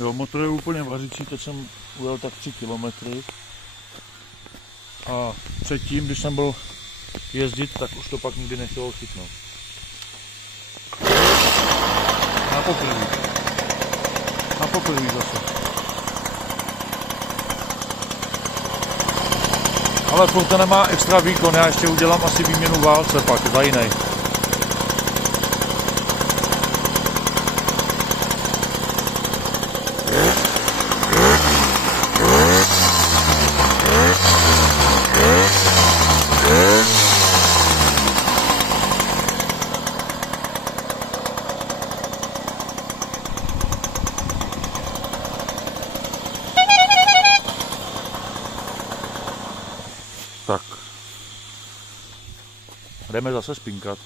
Jo, motor je úplně vařící, teď jsem ujel tak 3 kilometry. A předtím, když jsem byl jezdit, tak už to pak nikdy nechtělo chytnout. Na poprvé. Na poprvé zase. Ale furt to nemá extra výkon, já ještě udělám asi výměnu válce pak za jiný. Tak, jdeme zase spinkat.